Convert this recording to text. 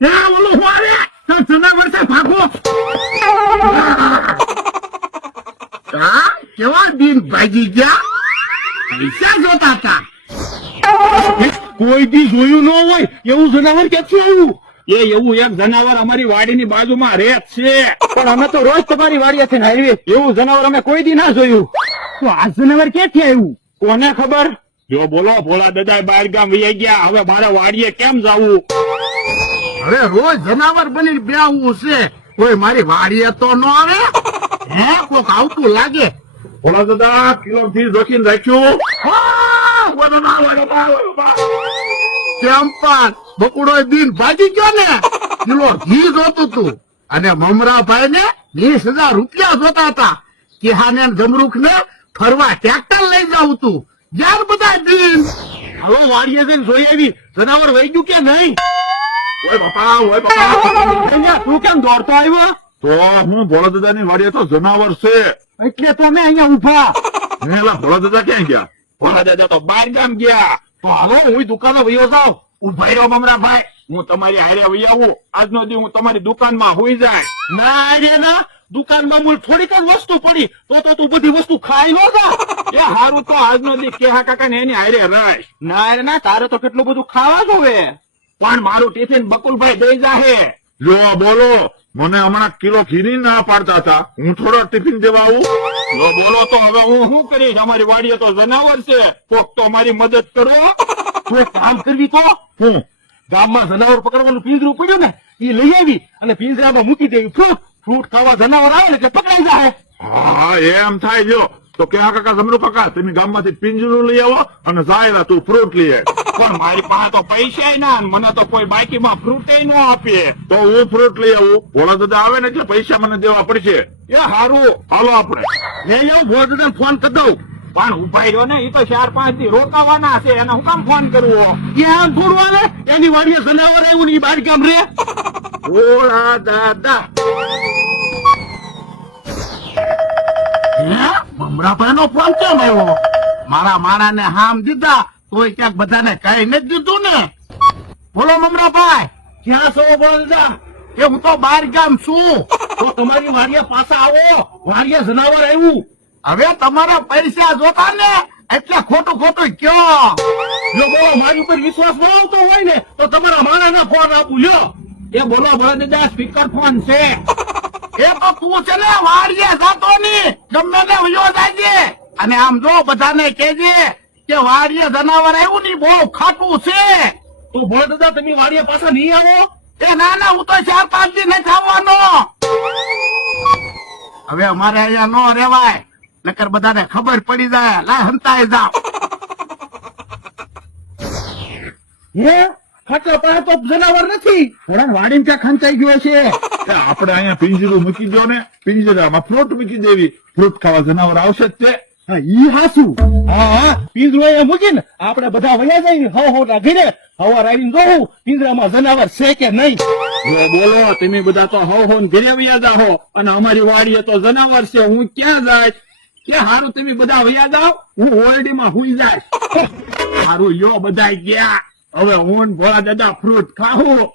ઓલું હું આવે તો જનાવર ભાગો. કેવા દિન ભાગી ગયા? પૈસા જોતા હતા. કોઈ દી જોયું ન હોય એવું જનાવર ક્યાંથી આવ્યું એ એવું એક જનાવર અમારી વાડીની બાજુમાં રહે છે. પણ અમે તો રોજ તમારી વાડીએ થઈને આવી એવું જનાવર અમે કોઈ દી ના જોયું. તો આ જનાવર ક્યાંથી આવ્યું કોને ખબર? જો બોલો ભોળા દાદા બહાર ગામ વહી ગયા હવે મારે વાડીએ કેમ જવું? હવે રોજ જનાવર બની બે છે. કોઈ મારી વાડીએ તો ન આવે? હે કોક આવતું લાગે? બોલા દાદા કિલો ઘી જોખીને રાખ્યું. બકુડો દિન ગયો ને? કિલો ઘી જોતું તું. અને મમરાભાઈ ને વીસ હજાર રૂપિયા જોતા હતા. કિહાને જમરૂખ ને ફરવા ટ્રેક્ટર લઈ જાઉં તું. જ્યાં બધા દિન. હાલો વાડીએ જઈને જોઈ આવી. જનાવર વહી ગયું કે નહીં? ઓય બાપા ઓય બાપા. તું કેમ દોડતો આવ્યો? તો હું ભોળા વાડીએ તો જનાવર છે. એટલે તો અહીંયા ઊભા એલા ભોળા ક્યાં ગયા? ભોળા તો બહાર ગામ ગયા. તો હાલો હું દુકાને વયો જાઉં. ઊભા રહ્યો મમરાભાઈ. હું તમારી હારે વહી આવું. આજનો દી હું તમારી દુકાનમાં હોઈ જાય. ના રે ના. દુકાનમાં મૂળ થોડીક જ વસ્તુ પડી. તો તો તું બધી વસ્તુ ખાઈ લો જા. એ હારું તો આજનો દી કેહા કાકા ને એની હારે રાય ના રે ના. તારે તો કેટલું બધું ખાવા જોવે પણ મારું ટિફિન બકુલભાઈ દઈ જાહે. જો બોલો. મને હમણાં કિલો ખીરી ના પાડતા હતા. હું થોડો ટિફિન દેવા આવું? જો બોલો તો હવે હું શું કરીશ? અમારી વાડીએ તો જનાવર છે. કોક તો મારી મદદ કરો. તું કામ કરવી તો? હું ગામમાં જનાવર પકડવાનું પિંજરું પડ્યું ને એ લઈ આવી અને પિંજરામાં મૂકી દેવી ફ્રૂટ ફ્રૂટ ખાવા જનાવર આવે ને કે પકડાઈ જાય હા એમ થાય જો. તો કેહા કાકા સમરો કાકા તમે ગામમાંથી પિંજરું લઈ આવો અને જાય તું ફ્રૂટ લઈ આવ. પણ મારી પાસે તો પૈસા ના મને તો કોઈ બાકીમાં ફ્રૂટ ન આપીએ તો હું ફ્રૂટ લઈ આવું. ભોળા દાદા આવે ને એટલે પૈસા મને દેવા પડશે. એ સારું હાલો આપણે. લે એવું ભોજન ફોન કરી દઉં. પણ ઉભાઈ રહ્યો ને એ તો ચાર પાંચથી રોકાવાના છે એને હું કામ ફોન કરવો? ક્યાં થોડું આવે? એની વાડીએ જનાવર આવ્યું ને એ બાર કેમ રે. ભોળા દાદા. હે? મમરાભાઈ નો ફોન કેમ આવ્યો? મારા માણા ને હામ દીધા. તોય ક્યાંક બધાને કઈ જ દીધું ને. બોલો મમરાભાઈ, ક્યાં છો બોલજા કે હું તો બાર ગામ છું. તો તમારી વાડીએ પાછા આવો. વાડીએ જનાવર આવ્યું. હવે તમારા પૈસા જોતા ને એટલે ખોટું ખોટું કયો. બોલો, મારી ઉપર વિશ્વાસ ન આવતો હોય ને, તો તમારા માણા ના ફોન આપું, લ્યો. એ બોલો દાદા સ્પીકર ફોન છે. એ તો તું છે ને વાડીએ જાતો ની ગમે ને વયો અને આમ જો બધાને કેજે કે વાડીએ જનાવર આવ્યું ની બહુ ખાટું છે. તો ભોળ દાદા તમે વાડીએ પાછા નહીં આવો? એ ના ના હું તો ચાર પાંચ દી નથી આવવાનો. હવે અમારે અહીંયા નો રેવાય નકર બધાને ખબર પડી જાય. લાય હંતાય જાવ હે? ખાટલા પાસે તો જનાવર નથી. થોડા વાડીને ત્યાં ખંચાઈ ગયો છે. આપણે અહીંયા પિંજરું મૂકી દો ને. પિંજરામાં ફ્રૂટ મૂકી દેવી. ફ્રૂટ ખાવા જનાવર આવશે જ તે. હા, ઈ હાસુ. હા હા પિંજરો અહીંયા મૂકીને આપણે બધા વયા જાય હવ હવ ના ઘરે હવા રાડીને જોવું પિંજરામાં જનાવર છે કે નહીં? બોલો તમે બધા તો હવ હવ ઘરે વયા જાઓ અને અમારી વાડીએ તો જનાવર છે હું ક્યાં જાય? કે હારું તમે બધા વયા જાઓ હું ઓરડીમાં હુઈ જાય. હારું યો બધા ગયા. હવે હું ભોળા દાદા ફ્રૂટ ખાવું.